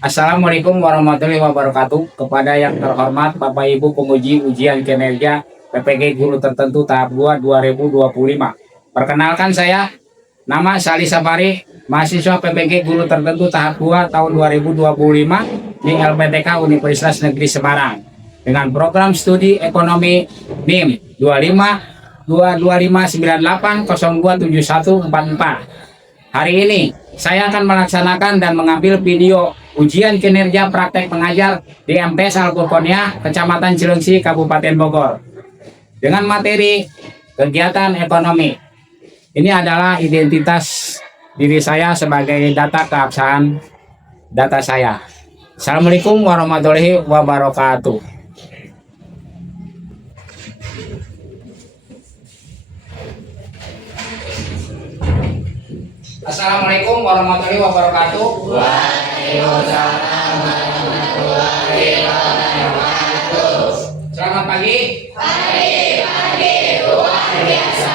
Assalamualaikum warahmatullahi wabarakatuh. Kepada yang terhormat Bapak Ibu penguji ujian kinerja PPG Guru Tertentu tahap 2 2025. Perkenalkan saya, nama Sali Safari, mahasiswa PPG Guru Tertentu tahap 2 tahun 2025 di LPTK Universitas Negeri Semarang dengan program studi ekonomi NIM 25 Hari ini saya akan melaksanakan dan mengambil video ujian kinerja praktek mengajar di MTS Al-Qurqonia, Kecamatan Cilengsi, Kabupaten Bogor, dengan materi kegiatan ekonomi. Ini adalah identitas diri saya sebagai data keabsahan data saya. Assalamualaikum warahmatullahi wabarakatuh. Assalamualaikum warahmatullahi wabarakatuh. Waalaikumsalam warahmatullahi wabarakatuh. Selamat pagi. Pagi luar biasa.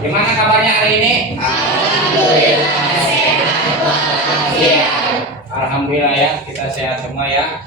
Gimana kabarnya hari ini? Alhamdulillah sehat walafiat. Alhamdulillah ya, kita sehat semua ya.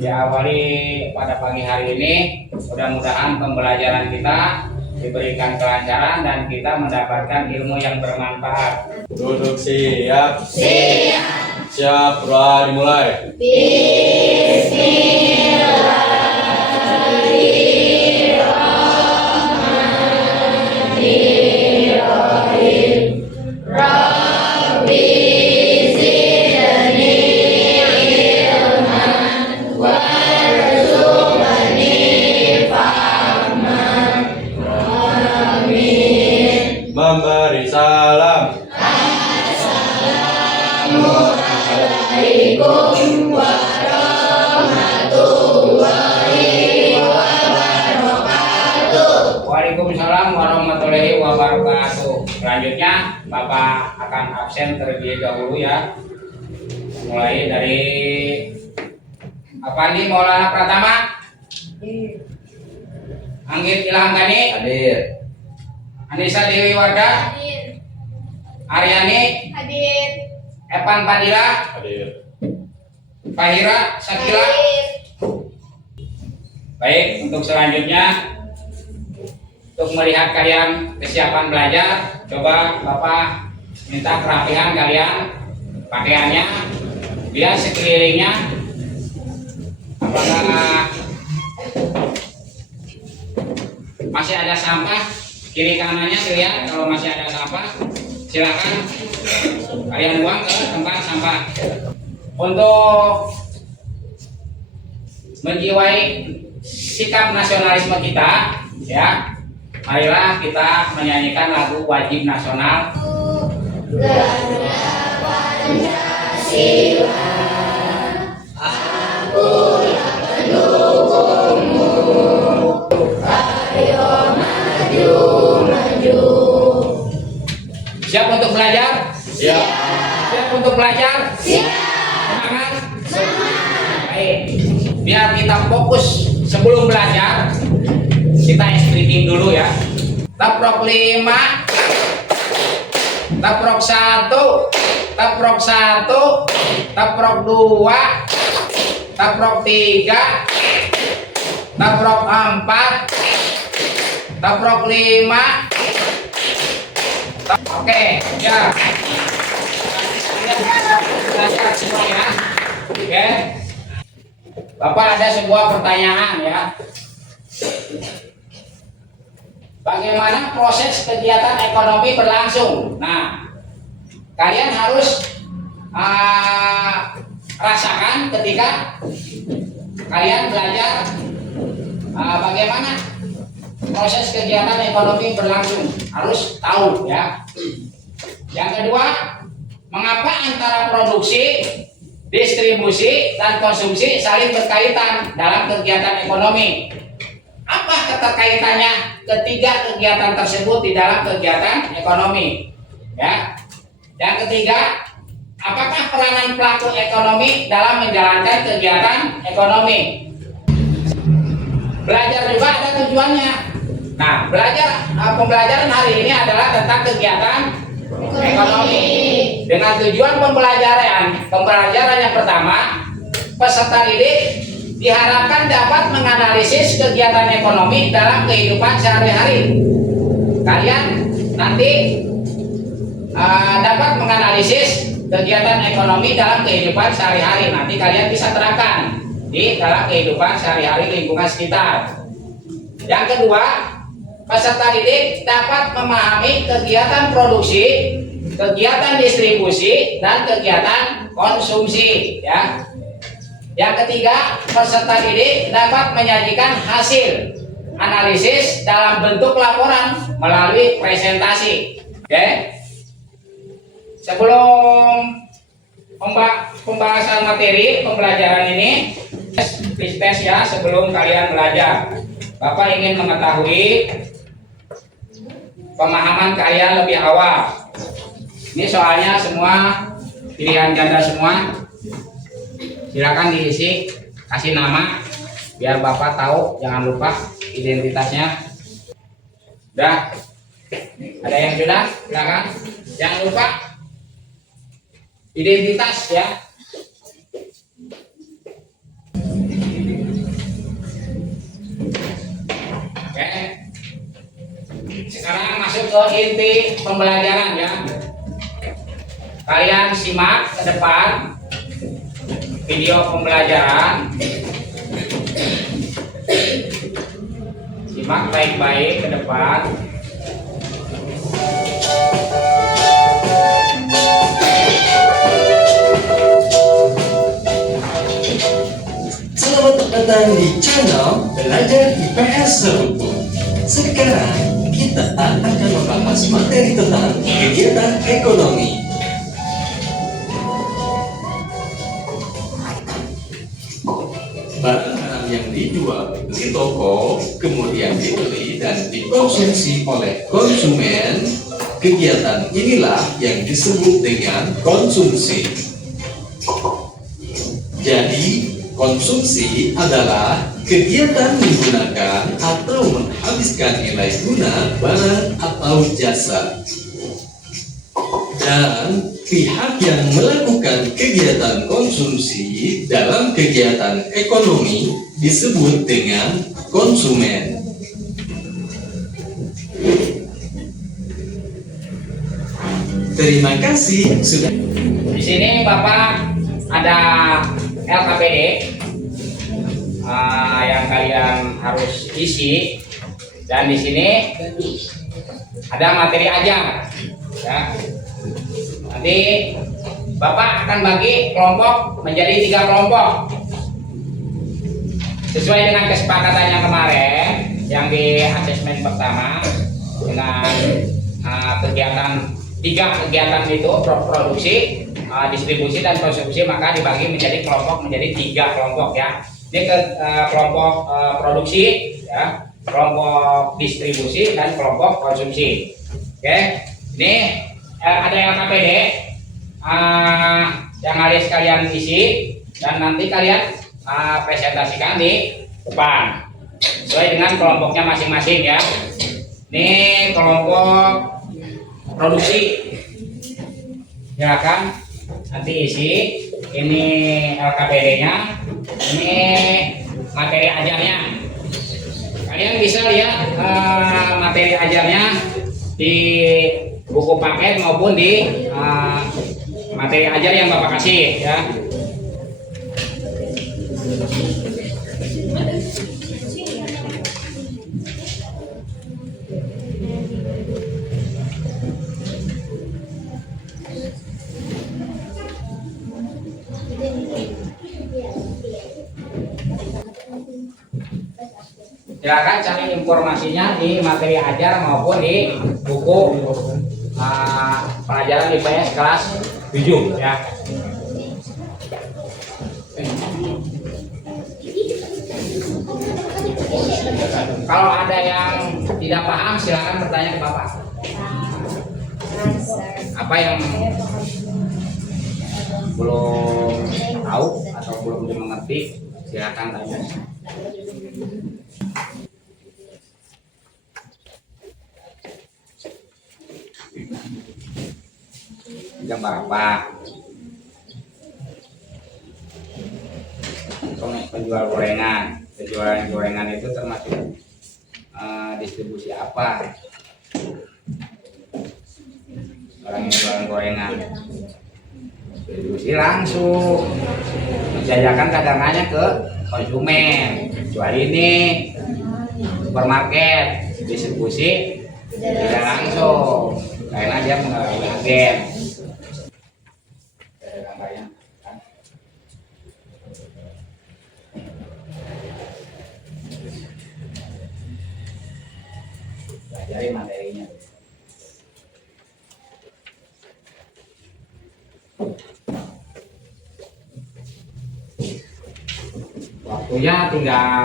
Diawali pada pagi hari ini, mudah-mudahan pembelajaran kita diberikan kelancaran dan kita mendapatkan ilmu yang bermanfaat. Duduk siap. Siap. Siap, doa dimulai. Bismillahirrahmanirrahim. Rabbi zidni ilman warzuqni fahman. Amin. Memberi salam. Assalamualaikum warahmatullahi wabarakatuh. Waalaikumsalam warahmatullahi wabarakatuh. Selanjutnya Bapak akan absen terlebih dahulu ya. Mulai dari Apandi Maulana Pratama, Anggit Ilham Gani, Hadir. Anissa Dewi Wardah, Hadir. Aryani, Hadir. Evan Padilla, Hadir. Fahira Sakila. Baik, untuk selanjutnya untuk melihat kalian kesiapan belajar, coba Bapak minta kerapihan kalian pakaiannya, lihat sekelilingnya apakah masih ada sampah, kiri kanannya lihat. Kalau masih ada sampah silakan kalian buang ke tempat sampah. Untuk menjiwai sikap nasionalisme kita ya, marilah kita menyanyikan lagu wajib nasional. Garuda Pancasila, aku yang mendukungmu. Ayo maju, maju. Siap untuk belajar? Siap. Siap untuk belajar? Siap. Semangat? Semangat. Baik, biar kita fokus sebelum belajar, kita speaking dulu ya. Taprok 5, taprok 1, taprok 1, taprok 2, taprok 3, taprok 4, taprok 5. Oke, ya. Belajar semua ya. Oke. Bapak ada sebuah pertanyaan ya. Bagaimana proses kegiatan ekonomi berlangsung? Nah, kalian harus rasakan ketika kalian belajar bagaimana proses kegiatan ekonomi berlangsung. Harus tahu ya. Yang kedua, mengapa antara produksi, distribusi, dan konsumsi saling berkaitan dalam kegiatan ekonomi? Apa keterkaitannya ketiga kegiatan tersebut di dalam kegiatan ekonomi? Ya. Yang ketiga, apakah peranan pelaku ekonomi dalam menjalankan kegiatan ekonomi? Belajar juga ada tujuannya. Nah, pembelajaran hari ini adalah tentang kegiatan ekonomi. Dengan tujuan pembelajaran yang pertama peserta didik diharapkan dapat menganalisis kegiatan ekonomi dalam kehidupan sehari-hari. Kalian nanti dapat menganalisis kegiatan ekonomi dalam kehidupan sehari-hari. Nanti kalian bisa terapkan di dalam kehidupan sehari-hari lingkungan sekitar. Yang kedua, peserta didik dapat memahami kegiatan produksi, kegiatan distribusi, dan kegiatan konsumsi. Ya. Yang ketiga, peserta didik dapat menyajikan hasil analisis dalam bentuk laporan melalui presentasi. Oke. Sebelum pembahasan materi pembelajaran ini, tes ya sebelum kalian belajar. Bapak ingin mengetahui pemahaman kalian lebih awal. Ini soalnya semua pilihan ganda semua. Silakan diisi, kasih nama biar Bapak tahu, jangan lupa identitasnya. Udah? Ada yang sudah? Silakan. Jangan lupa identitas ya. Oke. Sekarang masuk ke inti pembelajaran ya. Kalian simak ke depan video pembelajaran. Simak baik-baik ke depan. Selamat datang di channel Belajar IPS Serumpun. Sekarang kita akan membahas materi tentang kegiatan ekonomi. Barang-barang yang dijual di toko, kemudian dibeli dan dikonsumsi oleh konsumen, kegiatan inilah yang disebut dengan konsumsi. Jadi, konsumsi adalah kegiatan menggunakan atau menghabiskan nilai guna barang atau jasa. Dan pihak yang melakukan kegiatan konsumsi dalam kegiatan ekonomi disebut dengan konsumen. Terima kasih sudah. Di sini Bapak ada LKPD yang kalian harus isi, dan di sini ada materi ajar. Ya. Nanti Bapak akan bagi kelompok menjadi 3 kelompok sesuai dengan kesepakatan yang kemarin yang di asesmen pertama, dengan kegiatan 3 kegiatan itu produksi, distribusi dan konsumsi, maka dibagi menjadi kelompok menjadi 3 kelompok ya. Ini kelompok produksi ya, kelompok distribusi dan kelompok konsumsi. Oke, ini ada LKPD yang kalian sekalian isi, dan nanti kalian presentasikan di depan sesuai dengan kelompoknya masing-masing ya. Ini kelompok produksi, silakan nanti isi. Ini LKPD-nya, ini materi ajarnya. Kalian bisa lihat materi ajarnya di buku paket maupun di materi ajar yang Bapak kasih ya. Silakan cari informasinya di materi ajar maupun di buku pelajaran IPS kelas 7 ya. Kalau ada yang tidak paham silakan bertanya ke Bapak. Apa yang belum tahu atau belum dimengerti silakan tanya. Gambar apa? penjual gorengan. Penjualan gorengan itu termasuk distribusi apa? Orang yang jualan gorengan distribusi langsung, menjajakan dagangannya ke konsumen. Kecuali ini supermarket, distribusi tidak langsung karena dia mengalami agen. Pelajari materinya. Waktunya tinggal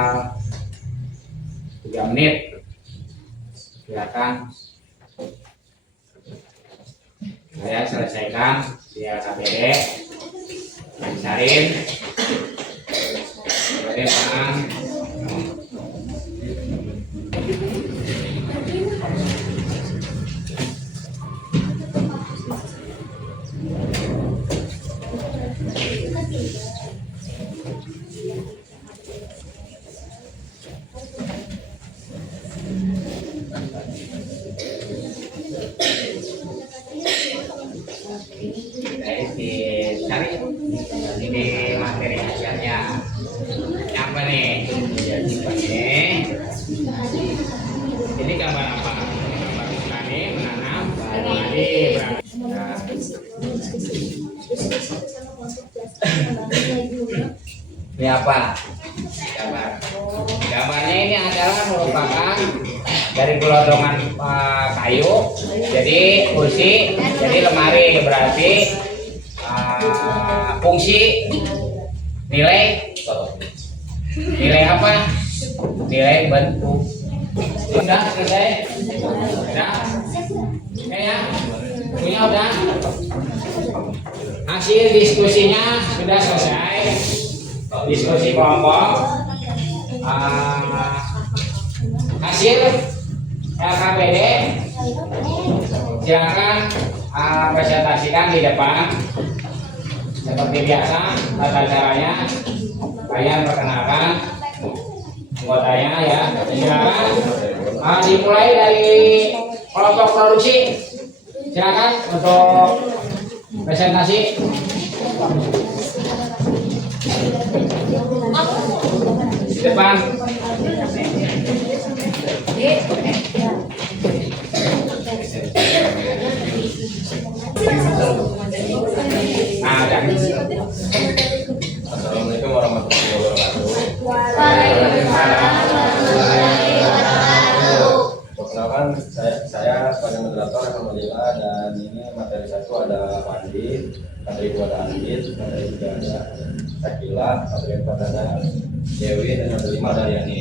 3 menit. Silakan saya selesaikan di LKPD, Sarin, kemudian Pangan. Cari ini materi ajarnya apa nih? Ini gambar apa? Gambar petani menanam padi. Ini apa? Gambarnya ini adalah merupakan dari gelondongan kayu, jadi kursi, jadi lemari, berarti fungsi nilai apa? Nilai bentuk. Udah selesai? Udah? Ya? Punya udah? Hasil diskusinya sudah selesai. Diskusi kelompok. Hasil LKPD silakan presentasikan di depan. Seperti biasa, tata caranya kalian perkenalkan anggotanya ya. Silakan dimulai dari kelompok produksi. Silakan untuk presentasi. Di depan. Assalamualaikum warahmatullahi wabarakatuh. Perkenalkan, saya sebagai moderator alhamdulillah, dan ini materi 1 ada Pandit, materi 2 ada Andit, materi 3 ada Sakila, materi 4 ada Dewi, dan materi 5 ada Yani.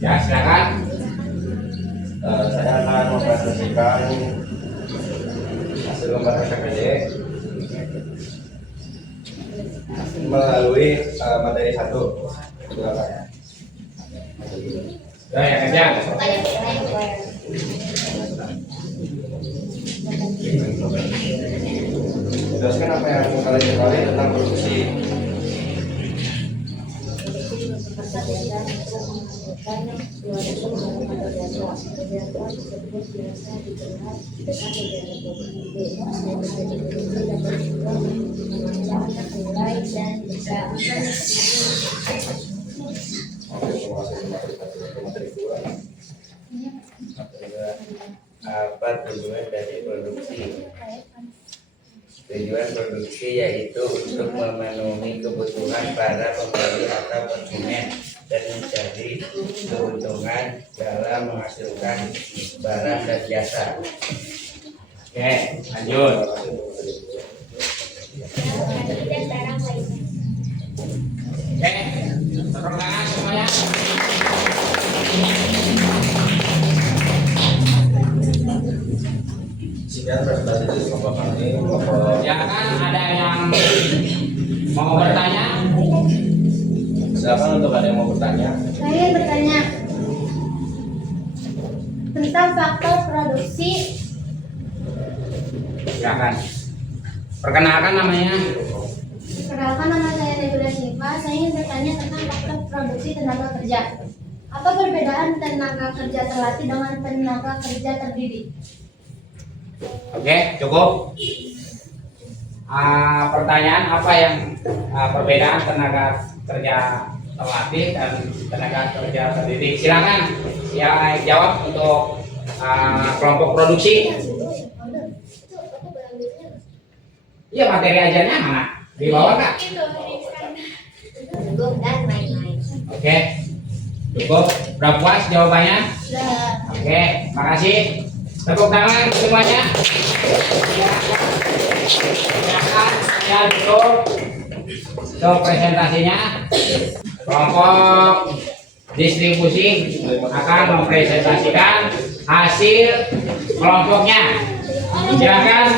Ya, silakan. Saya akan mempresentasikan hasil lembar LKPD melalui materi 1. Silakan. Ya, kerja. Jelaskan apa yang kalian ketahui tentang produksi. Apa tujuan dari produksi? Tujuan produksi yaitu untuk memenuhi kebutuhan para pembeli atau konsumen dan mencari keuntungan dalam menghasilkan barang dan jasa. Oke, lanjut. Oke, tepuk tangan semuanya. Sekian presentasi dari kelompok kami. Silakan ada yang mau bertanya? Silakan untuk ada yang mau bertanya. Saya bertanya tentang faktor produksi. Silakan. Perkenalkan namanya. Perkenalkan, nama saya Nebula Syifa. Saya ingin bertanya tentang faktor produksi tenaga kerja. Apa perbedaan tenaga kerja terlatih dengan tenaga kerja terdidik? Oke, cukup. Pertanyaan apa yang perbedaan tenaga kerja terlatih dan tenaga kerja terdidik? Silakan ya jawab untuk kelompok produksi. Iya, materi ajarnya mana? Di bawah kak? Dan lain-lain. Oke, cukup. Udah puas jawabannya? Sudah. Oke, makasih. Tepuk tangan semuanya. Silakan ya tutup untuk presentasinya. Kelompok distribusi akan mempresentasikan hasil kelompoknya. Silakan.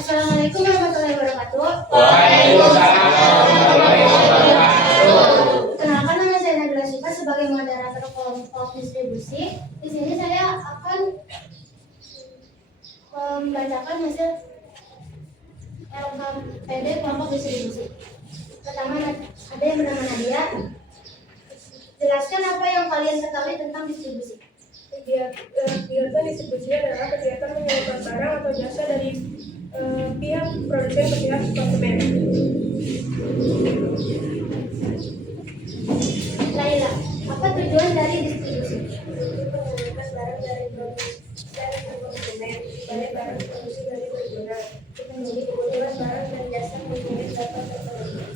Assalamualaikum warahmatullahi wabarakatuh. Waalaikumsalam warahmatullahi wabarakatuh. Kenalkan, nama saya Nebula Syifa sebagai moderator kelompok distribusi. Di sini saya akan membacakan hasil LKPD kelompok distribusi. Pertama, ada yang bernama Nadia. Jelaskan apa yang kalian ketahui tentang distribusi. Kegiatan distribusi adalah kegiatan menyalurkan barang atau jasa dari pihak produsen ke pihak konsumen. Laila, apa tujuan dari distribusi? Mengumpulkan barang dari konsumen supaya barang produksi dari penjualan. Menjadi kebutuhan barang dan jasa konsumen dapat terpenuhi.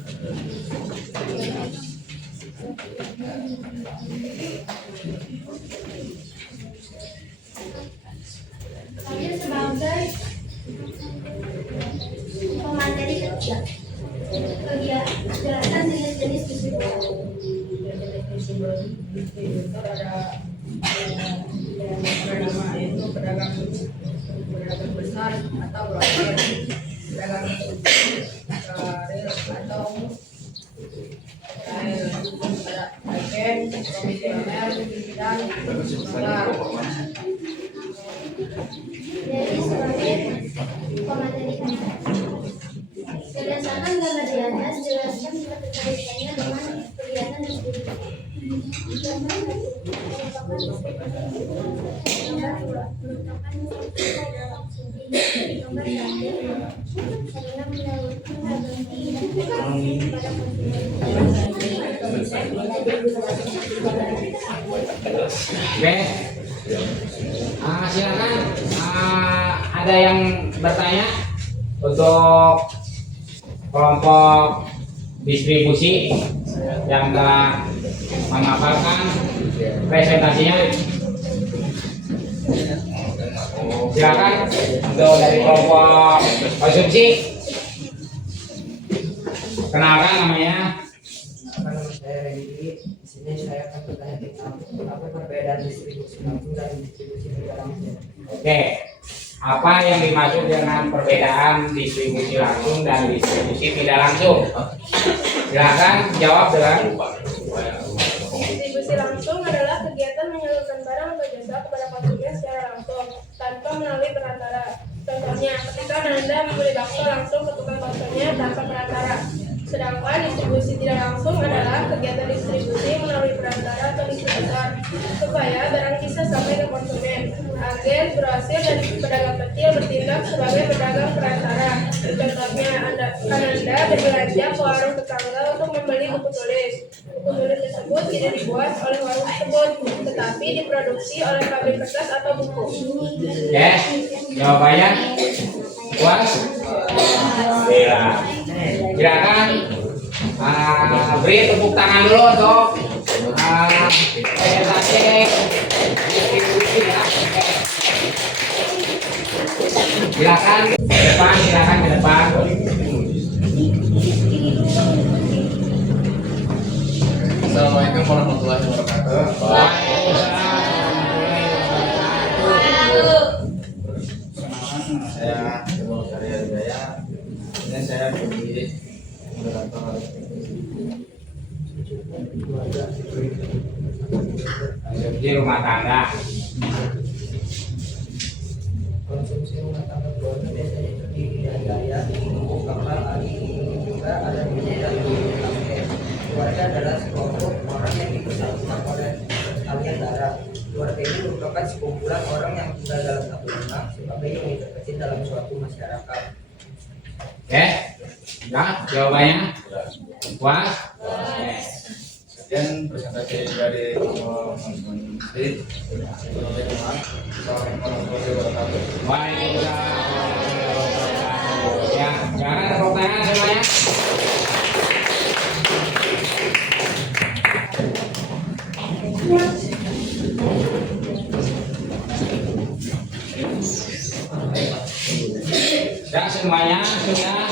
Kalian sebagai pemateri ketiga. Jelaskan jenis-jenis distribusi. Distributor ada nama yaitu pedagang besar atau brosir, pedagang karir atau ada agen, komisioner, dan pengeluar. Jadi sebagai pemateri ketiga. Berdasarkan gambar di atas, jelaskan keterkaitannya dengan kegiatan distribusi. Gambar merupakan gambar sarana menyalurkan harga kepada Oke. Silakan. Ada yang bertanya untuk kelompok distribusi yang telah memaparkan presentasinya? Silakan untuk dari kelompok konsumsi. Kenalkan namanya. Nama saya Randy. Di sini saya akan bertanya tentang apa perbedaan distribusi langsung dan distribusi tidak langsung. Oke, apa yang dimaksud dengan perbedaan distribusi langsung dan distribusi tidak langsung? Silakan jawab dengan. Distribusi langsung adalah kegiatan menyalurkan barang atau jasa kepada konsumen secara langsung tanpa melalui perantara. Contohnya, ketika Anda membeli bakso langsung ke tukang baksonya tanpa perantara. Sedangkan distribusi tidak langsung adalah kegiatan distribusi melalui perantara atau distributor supaya barang bisa sampai ke konsumen. Agen, brosir, dan pedagang kecil bertindak sebagai pedagang perantara. Contohnya, Anda berbelanja ke warung tetangga untuk membeli buku tulis. Buku tulis tersebut tidak dibuat oleh warung tersebut, tetapi diproduksi oleh pabrik kertas atau buku. Oke, jawabannya puas? Iya. Silakan beri tepuk tangan dulu untuk presentasi distribusi ya. Silakan ke depan, silakan ke depan. Assalamualaikum warahmatullahi wabarakatuh. Saya Kemal Karya Hidayah. Ini saya menjadi moderator Konsumsi rumah tangga. Konsumsi rumah tangga keluarga biasanya terdiri dari ayah, ibu, kakak, adik, sekumpulan orang yang tinggal dalam satu rumah sebagai unit terkecil dalam suatu masyarakat. Oke, ya jawabannya puas. Oke. Sekian presentasi dari teman-teman Masjid. Assalamualaikum warahmatullahi wabarakatuh. Waalaikumsalam. Ya, jangan tepuk tangan semuanya. Ya, semuanya sudah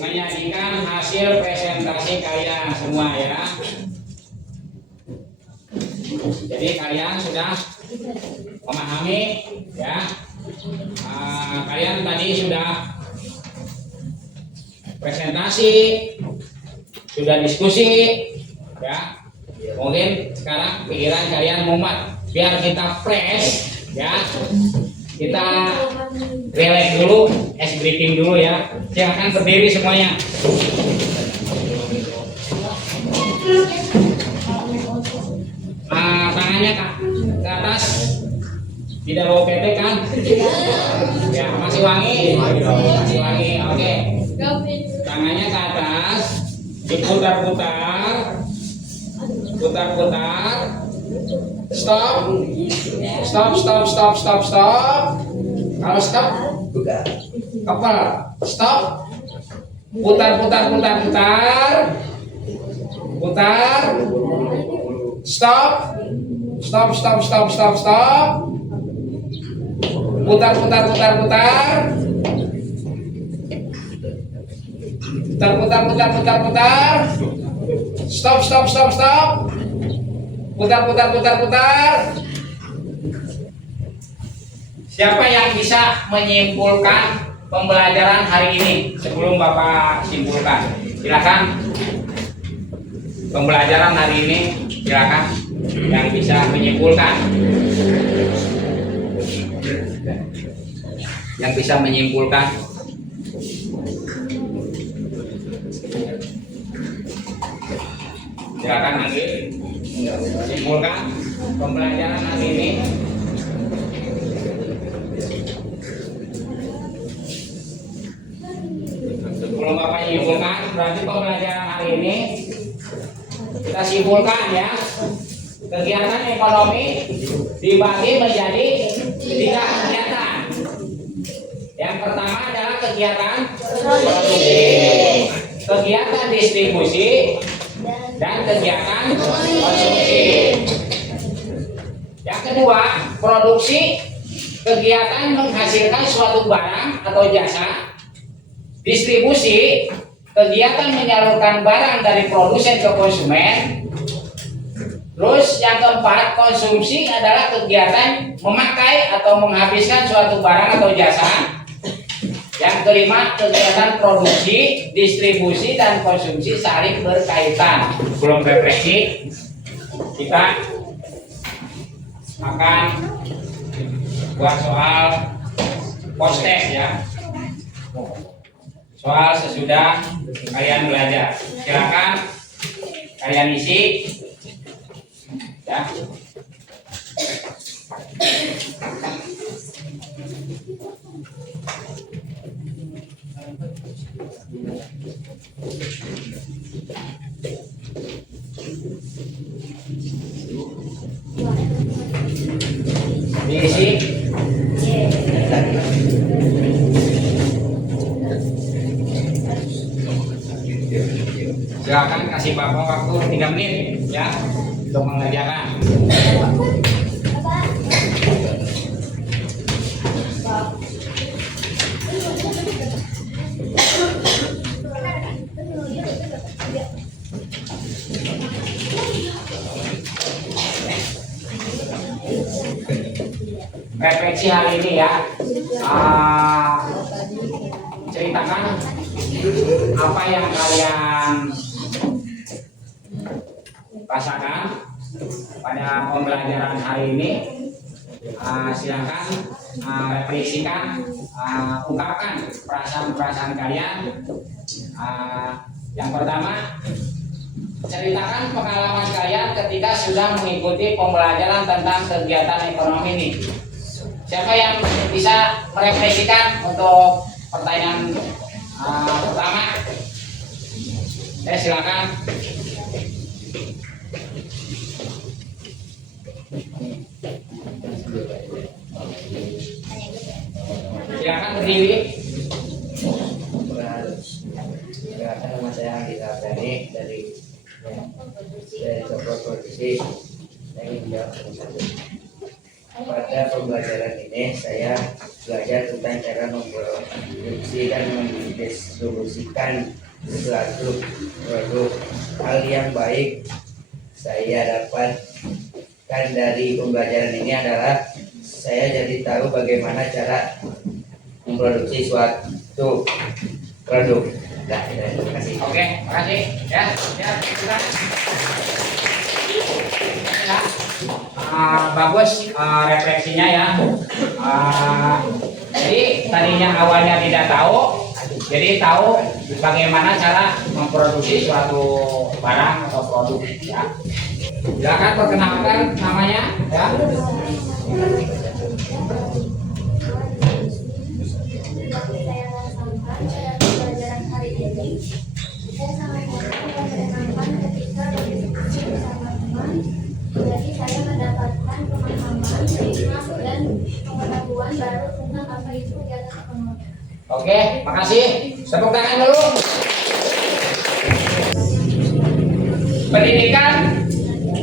menyajikan hasil presentasi kalian semua ya. Jadi kalian sudah memahami ya. Kalian tadi sudah presentasi, sudah diskusi ya. Mungkin sekarang pikiran kalian mumet, biar kita fresh ya. Kita relax dulu, es briefing dulu ya. Silahkan berdiri semuanya. Tangannya ke atas. Tidak bau ketek kan? Ya, masih wangi. Masih wangi. Oke. Tangannya ke atas. Diputar-putar. Putar-putar. Stop. Stop, stop, stop, stop, stop. Kalau stop, kepal. Stop. Putar, putar, putar, putar. Putar. Stop. Stop, stop, stop, stop, stop. Putar, putar, putar, putar. Putar, putar, putar, putar, putar. Stop, stop, stop, stop. Putar, putar, putar, putar. Siapa yang bisa menyimpulkan pembelajaran hari ini sebelum Bapak simpulkan? Silakan. Pembelajaran hari ini silakan yang bisa menyimpulkan. Yang bisa menyimpulkan. Silakan nanti simpulkan pembelajaran hari ini. Sebelum Bapak simpulkan, berarti pembelajaran hari ini kita simpulkan ya. Kegiatan ekonomi dibagi menjadi 3 kegiatan. Yang pertama adalah kegiatan produksi, kegiatan distribusi, dan kegiatan konsumsi. Yang kedua, produksi, kegiatan menghasilkan suatu barang atau jasa. Distribusi, kegiatan menyalurkan barang dari produsen ke konsumen. Terus yang keempat, konsumsi adalah kegiatan memakai atau menghabiskan suatu barang atau jasa. Yang kelima, kegiatan produksi, distribusi, dan konsumsi saling berkaitan. Belum refleksi, kita akan buat soal post-test ya. Soal sesudah kalian belajar. Silakan kalian isi ya. Diisi. Silakan kasih Bapak waktu 3 menit ya untuk mengerjakan. Refleksi hari ini ya, ceritakan apa yang kalian rasakan pada pembelajaran hari ini. Silakan refleksikan, ungkapkan perasaan-perasaan kalian. Yang pertama, ceritakan pengalaman kalian ketika sudah mengikuti pembelajaran tentang kegiatan ekonomi ini. Siapa yang bisa merefleksikan untuk pertanyaan pertama? Silakan. Silakan berdiri. Perkenalkan, nama saya Andika Ferry dari Toko Produksi. Saya ingin menjawab satu. Pada pembelajaran ini saya belajar tentang cara memproduksi dan mendistribusikan suatu produk. Hal yang baik saya dapatkan dari pembelajaran ini adalah saya jadi tahu bagaimana cara memproduksi suatu produk. Nah, terima kasih. Oke, makasih. Ya, silakan. Ya. Bagus refleksinya ya. Jadi tadinya awalnya tidak tahu, jadi tahu bagaimana cara memproduksi suatu barang atau produk. Ya. Silakan perkenalkan namanya. Ya. Saya sampaikan pada pembelajaran hari ini, saya sangat menyenangkan ketika berdiskusi bersama teman. Jadi saya mendapatkan pemahaman, hikmah dan pengetahuan baru tentang apa itu kegiatan ekonomi. Oke, makasih. Tepuk tangan dulu. Pendidikan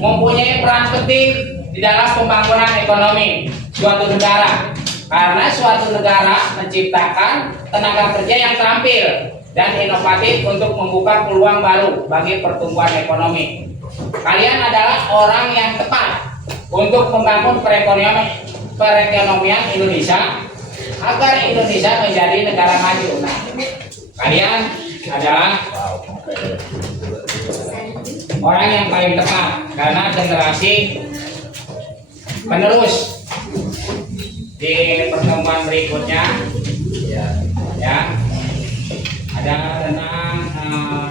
mempunyai peran penting di dalam pembangunan ekonomi suatu negara. Karena suatu negara menciptakan tenaga kerja yang terampil dan inovatif untuk membuka peluang baru bagi pertumbuhan ekonomi. Kalian adalah orang yang tepat untuk membangun perekonomian Indonesia agar Indonesia menjadi negara maju. Nah, kalian adalah orang yang paling tepat karena generasi penerus. Di pertemuan berikutnya ya ada tentang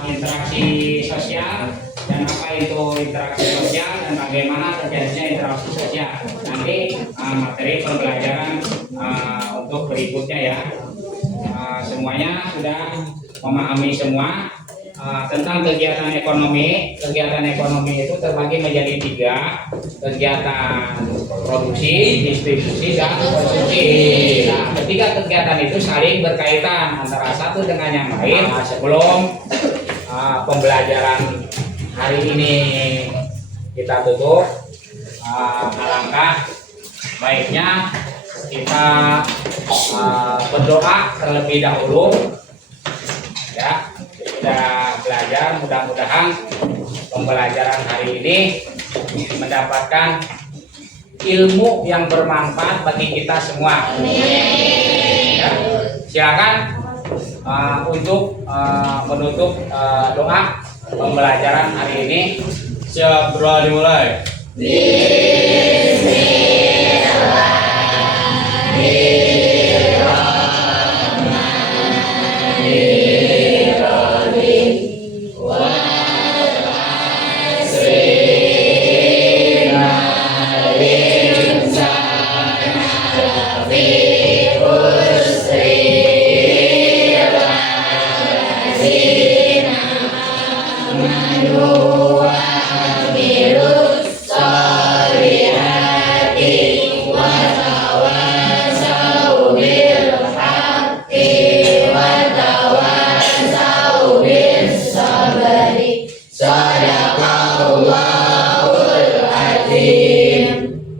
interaksi sosial dan apa itu interaksi sosial dan bagaimana terjadinya interaksi sosial. Nanti materi pembelajaran untuk berikutnya ya. Semuanya sudah memahami semua tentang kegiatan ekonomi. Kegiatan ekonomi itu terbagi menjadi 3, kegiatan produksi, distribusi, dan konsumsi. Nah, ketiga kegiatan itu saling berkaitan antara satu dengan yang lain. Sebelum pembelajaran hari ini kita tutup, alangkah baiknya kita berdoa terlebih dahulu ya. Sudah belajar, mudah-mudahan pembelajaran hari ini mendapatkan ilmu yang bermanfaat bagi kita semua. Ya, silakan untuk menutup doa pembelajaran hari ini. Siap, bro, dimulai.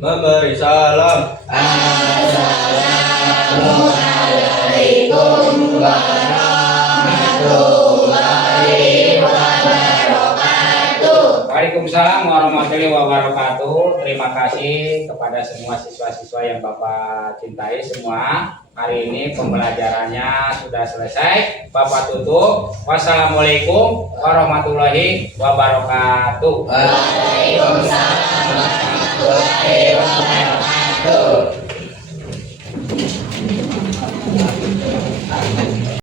Memberi salam. Assalamualaikum warahmatullahi wabarakatuh. Waalaikumsalam warahmatullahi wabarakatuh. Terima kasih kepada semua siswa-siswa yang Bapak cintai semua. Hari ini pembelajarannya sudah selesai. Bapak tutup. Wassalamualaikum warahmatullahi wabarakatuh. Waalaikumsalam warahmatullahi wabarakatuh.